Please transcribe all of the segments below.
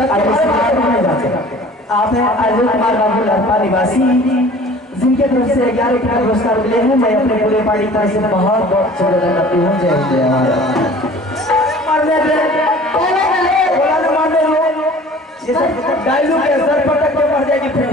आप हैं अजय कुमार बाबू लड़का निवासी, जिनके तरफ से 11 पुरस्कार मिले हैं। मैं अपने पूरे पार्टी का से बहुत बहुत शुक्रिया करती हूँ। जय जय डायलॉग के सर पटक के मर जाएगी फिर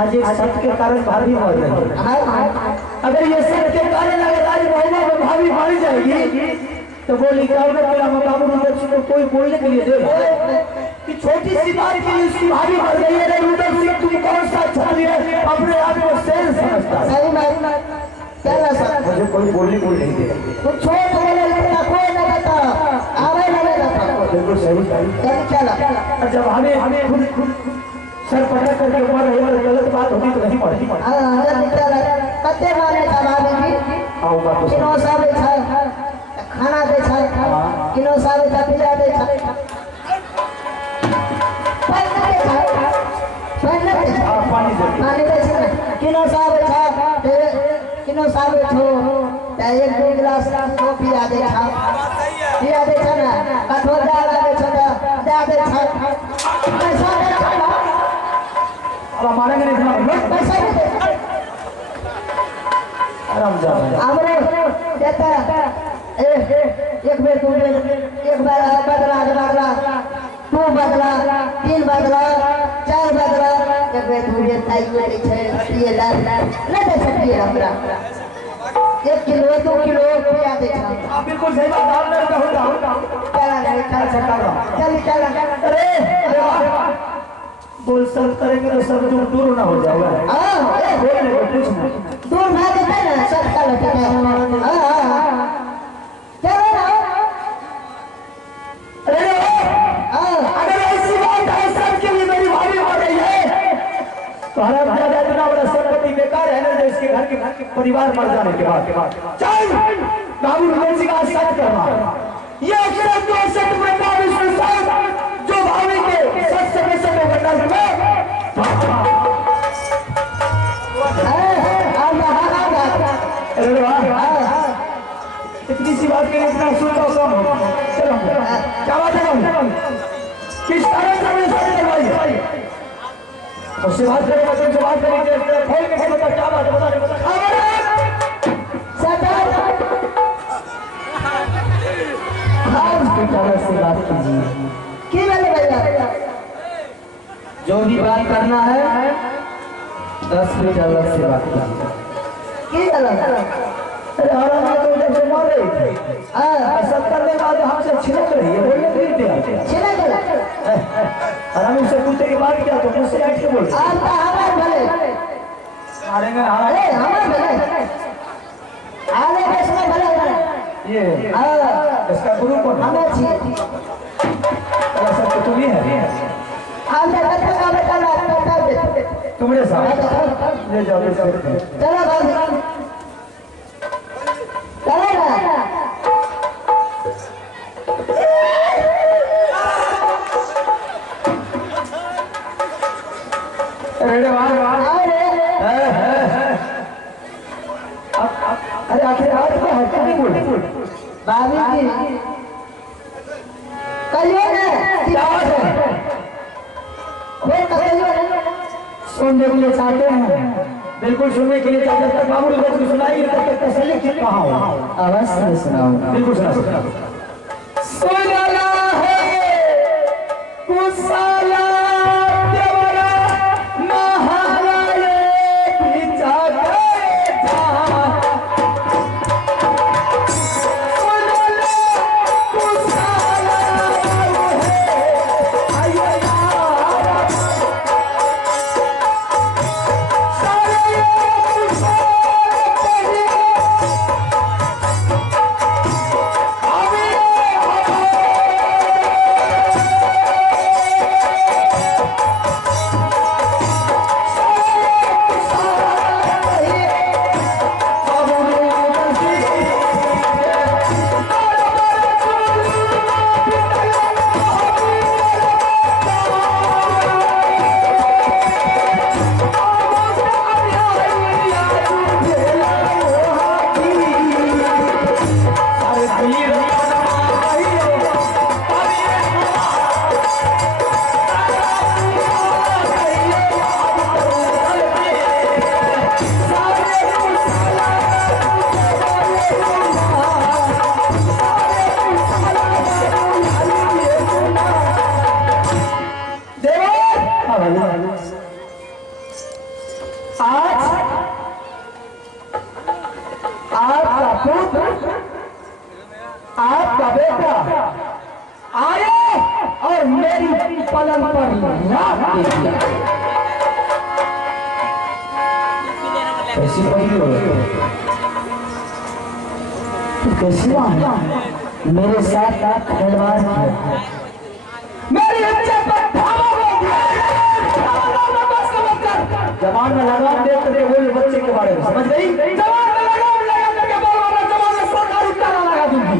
आज एक सत्य के कारण भाभी मर रही है। अगर ये सत्य के कारण अगर आज महीने में भाभी मारी जाएगी तो बोली क्या कोई बोलने के लिए दे कि छोटी सी बात के लिए उसकी भाभी मर गई है। तुम कौन सा छात्री है, अपने आप को शेर समझता है। मुझे कोई बोलने को नहीं देगा। बिल्कुल सही। जब हमें खुद सर पकड़ करके ऊपर गलत बात होती तो नहीं पड़ती। खाना दे किनो सारे पिला दे किनो साहब था किनो साहब छो एक दो गिलास तो पिया दे था ना कठोर डाल दे छोटा दे दे था पैसा दे था अब मारेंगे नहीं पैसा दे आराम जा हमरे देता एक बेर दो बेर एक बार बदला दो बदला तीन बदला चार बदला एक बेर दो बेर ताई वाली छे ये लाल नहीं दे सकती है हमरा 1 किलो 2 किलो पिया दे आप बिल्कुल सही बात आप मैं कहूंगा चला नहीं चल सकता चल अरे बोल सब करेंगे तो सब दूर ना हो जाएगा हां बोलने को कुछ नहीं दूर ना देता ना सब का लगता है हां चलो ना अरे अगर ऐसी बात है सब के लिए मेरी भाभी हो रही है तो हमारा दादा इतना बड़ा संपत्ति बेकार है ना जो इसके घर के परिवार मर जाने के बाद चल बाबू जी का सच करना ये अक्षर तो सच में जो भाभी के सच से सच करना इतनी सी बात के लिए इतना सोचो कम हो चलो क्या बात है किस तरह से हमने शादी करवाई उससे बात करेगा तुमसे बात करेंगे खोल के बता क्या बात है बता से बात कीजिए भैया जो भी बात करना है 10 मिनट अलग से बात कीजिए तो जब से मर रही थी 70 के बाद हमसे छिड़क रही है बोलने नहीं दिया और हम उससे पूछते के बाद क्या तो मुझसे ऐसे बोलते मारेंगे ये इसका गुरु कौन सब तो तुम ही है तुम्हारे साथ ले जाओ चलो अरे आखिर आज को हटता नहीं बोल भाभी जी कहिए ना क्या बात है सुनने के लिए चाहते हैं बिल्कुल सुनने के लिए चाहते हैं बाबू लोग को सुनाइए तब तक तसल्ली कहाँ हो अवश्य सुनाऊंगा बिल्कुल सुना सुनाला है कुसाला देवरा महाराये पीछा गए था सुनाला कुसाला है आयो यार सारे आपका बेटा आया और मेरी पलंग पर रात दे दिया। कैसी पड़ी हो कैसी मेरे साथ खिलवाड़ किया, मेरी इज्जत पर जवान में लगाम देख करके बोले बच्चे के बारे में समझ गई, जवान में लगाम लगा करके बोल जवान में सरकारी ताला लगा दूंगी।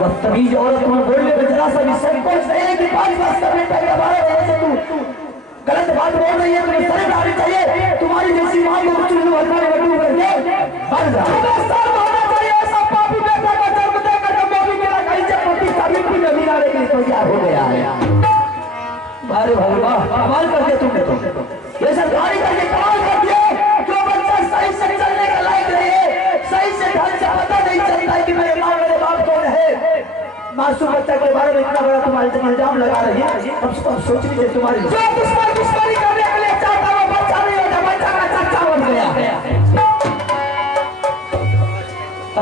बदतमीज औरत में बोलने में जरा सा भी संकोच नहीं है कि 5 वर्ष का बेटा के बारे में ऐसे तू गलत बात बोल रही है, तुम्हें सर डालनी चाहिए। तुम्हारी जैसी मां को चुल्लू हलवाई बटू करके मर जा। सर होना चाहिए ऐसा पापी बेटा का जन्म देकर जब मौली मेरा कहीं से पति कभी भी जमीन आने के लिए तैयार हो गया है। अरे भगवान कमाल कर दिया तुमने तो, ये सरकारी करके कमाल कर दिया। जो बच्चा सही से चलने का लायक नहीं है, सही से ढंग से पता नहीं चलता है कि मेरे माँ मेरे बाप कौन है, मासूम बच्चा के बारे में इतना बड़ा तुम्हारे इल्जाम लगा रही है। कम से कम सोच लीजिए तुम्हारी जो दुश्मनी करने के लिए चाहता वो बच्चा नहीं होता, बच्चा का चच्चा बन गया।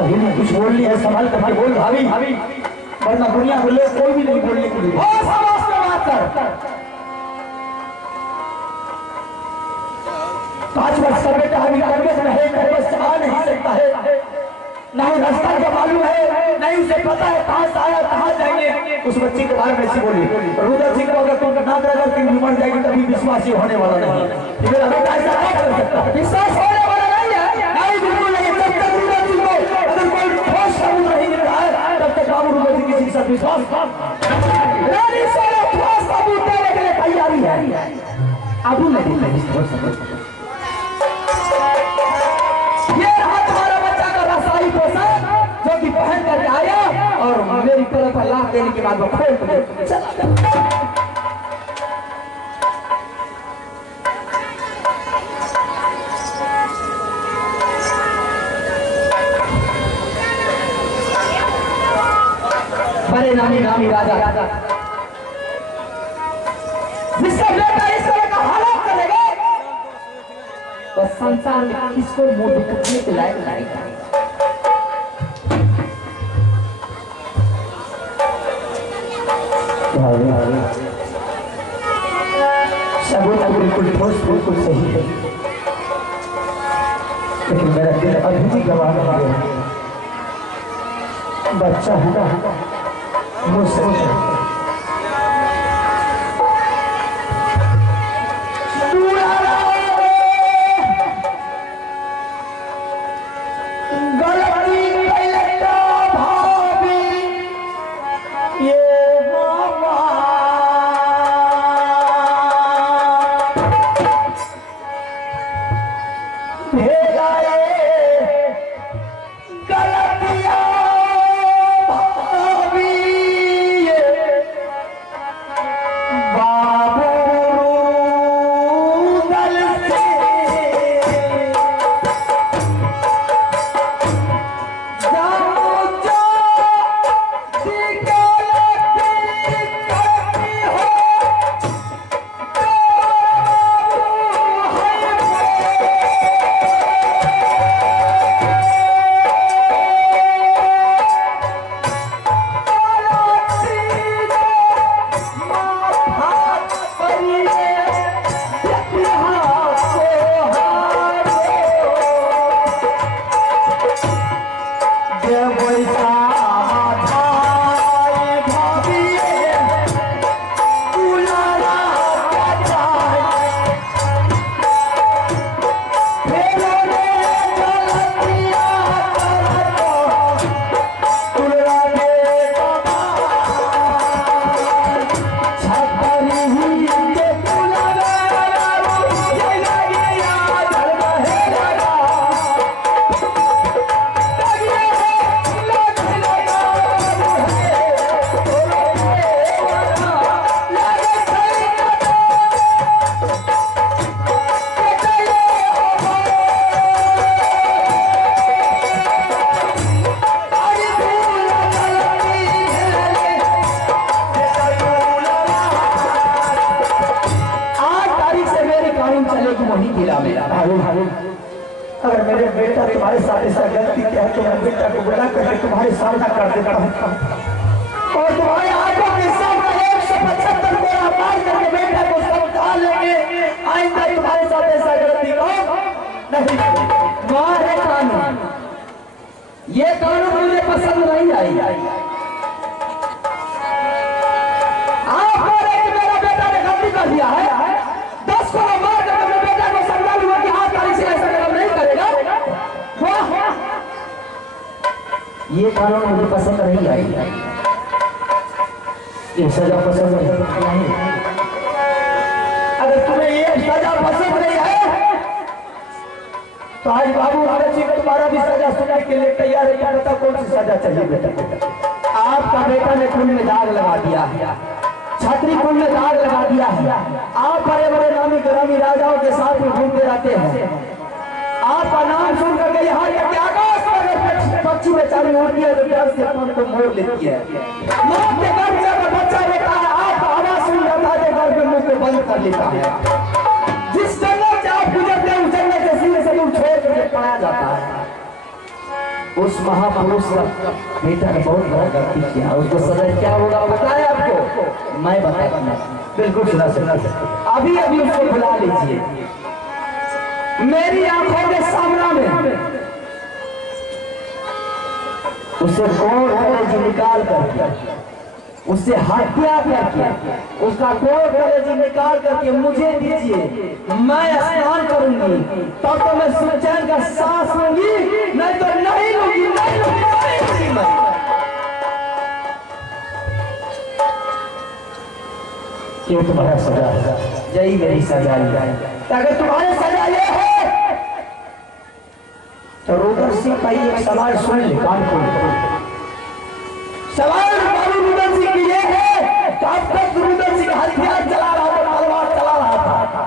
अभी नहीं कुछ बोल लिया है, संभाल करके बोल भाभी, वरना दुनिया में लोग कोई भी नहीं बोलने के लिए। समाज में बात कर। 5 वर्ष का बेटा अभी करबस में है, करबस से आ नहीं सकता है, नहीं रास्ता का मालूम है, नहीं उसे पता है कहां से आया कहां जाएंगे। उस बच्चे के बारे में ऐसी बोली रुद्र सिंह को अगर तुम ना करेगा कि मर जाएगी कभी विश्वासी होने वाला नहीं। मेरा बेटा ऐसा नहीं कर सकता, विश्वास होने वाला नहीं है, नहीं बिल्कुल नहीं। जब तक रुद्र सिंह को अगर कोई ठोस सबूत नहीं मिल रहा है तब तक बाबू रुद्र सिंह किसी के साथ विश्वास नहीं सोना, ठोस सबूत देने के लिए तैयारी है। अभी नहीं जो कि पहन कर आया और मेरी तरफ लाख देने के बाद वो खोल बड़े नामी राजा जिसका बेटा इस तरह का हालात करेगा तो संसार में किसको मुंह दिखाने के लायक नहीं। सबूत बिल्कुल ठोस बिल्कुल सही है, लेकिन मेरा दिल अभी भी गवाह है। बच्चा होगा मुझसे अगर मेरे बेटा तुम्हारे साथ ऐसा गलती किया है तो मैं बेटा को बुला करके तुम्हारे सामना कर देता हूँ और तुम्हारे आंखों के सामने 175 गोला मार करके बेटा को समझा लेंगे। आइंदा तुम्हारे साथ ऐसा गलती को नहीं। मां है कानून, ये कानून मुझे पसंद नहीं आई। आप बोले कि मेरा बेटा ने गलती कर दिया है, 10 को मार करके मेरे बेटा को समझा लूंगा कि आज तारीख से ऐसा काम नहीं करेगा। ये कानून मुझे पसंद नहीं आई, ये सजा पसंद नहीं। अगर तुम तो आज बाबू आनंद जी तुम्हारा भी सजा सुनने के लिए तैयार है। क्या बता कौन सी सजा चाहिए बेटा? आपका बेटा ने कुल में दाग लगा दिया है, छतरी कुल में दाग लगा दिया है। आप बड़े बड़े नामी ग्रामी राजाओं के साथ में घूमते रहते हैं। आपका नाम सुन करके यहाँ के आकाश में पक्षी बेचारी उड़ती है तो डर से अपन को मोड़ लेती है। मौत के गर्भ में अगर बच्चा लेता है आपका आवाज सुन जाता है तो गर्भ में मुंह को बंद कर लेता है। जिस जंगल से आप गुजरते हैं उस जंगल से सीधे से दूर छोड़ करके पाया जाता है। उस महापुरुष का बेटा ने बहुत बड़ा गलती किया, उसको सजा क्या होगा बताया आपको? मैं बताया बिल्कुल सुना। अभी अभी उसको बुला लीजिए मेरी आंखों के सामने में। उसे कोट कलेजी निकाल करके, उससे हत्या करके, उसका कोट कलेजी निकाल करके मुझे दीजिए, मैं स्नान करूंगी तब तो मैं सुचैन का सांस लूंगी, नहीं तो नहीं लूंगी, नहीं लूंगी मैं। ये तुम्हारा सजा है, यही मेरी सजा है। अगर तुम्हारी सजा ये है तो रुद्र सिंह का एक सवाल सुन ले, कान खोल। सवाल बाबू रुद्र सिंह की ये है कि अब तक रुद्र सिंह हथियार चला रहा था, तलवार चला रहा था,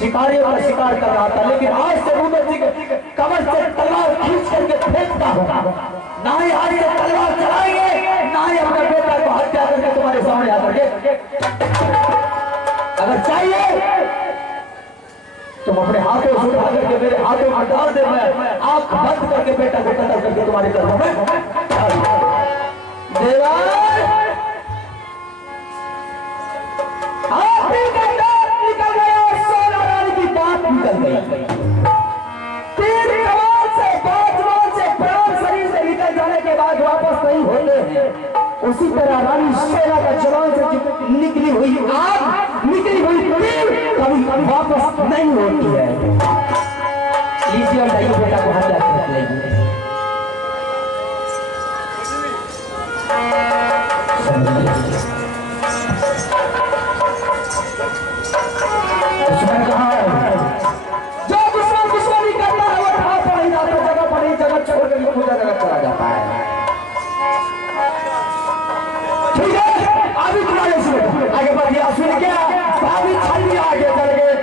शिकारियों का शिकार कर रहा था, लेकिन आज से रुद्र सिंह कमर से तलवार खींच करके फेंकता होगा। ना ही आज से तलवार चलाएंगे, ना ही अपने बेटा को हत्या करके तुम्हारे सामने आ करके। अगर चाहिए तुम अपने हाथों से उठा करके मेरे हाथों में डाल दे, मैं आंख बंद करके बेटा को कतल करके तुम्हारे गर्भ में देवा। निकल गया, सोना रानी की बात निकल गई। तीर कमान से, बाजवान से, प्राण शरीर से निकल जाने के बाद वापस नहीं होते हैं। उसी तरह रानी सेना का जवान से निकली हुई आग, निकली हुई तीर कभी वापस नहीं होती है। लीजिए और जाइए बेटा को हत्या कर लेंगे। उसने कहा जो दुश्मन दुश्मनी करता है वो ठाव पर नहीं जाता, जगह पर नहीं, जगह छोड़ कर दूसरा जगह चला जाता है। ठीक है, अभी तुम्हारे सुनो आगे बढ़िए। सुन क्या भाभी छली आगे चल गए,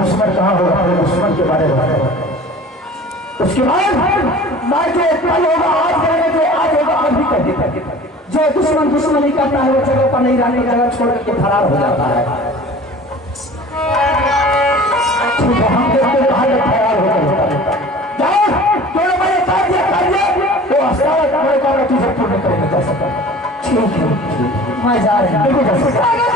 दुश्मन कहाँ होगा, अपने दुश्मन के बारे में। उसके बाद मैं जो कल होगा आज करेंगे, जो आज होगा अभी कर। जो दुश्मन दुश्मनी करता है वो जगह पर नहीं रहने की जगह छोड़ करके फरार हो जाता है। हम देखते बाहर फरार हो जाता है। जाओ जो मैंने कार्य वो अस्तारा का चीजें पूर्ण करने जा सकता है। ठीक है मैं जा रहा हूँ।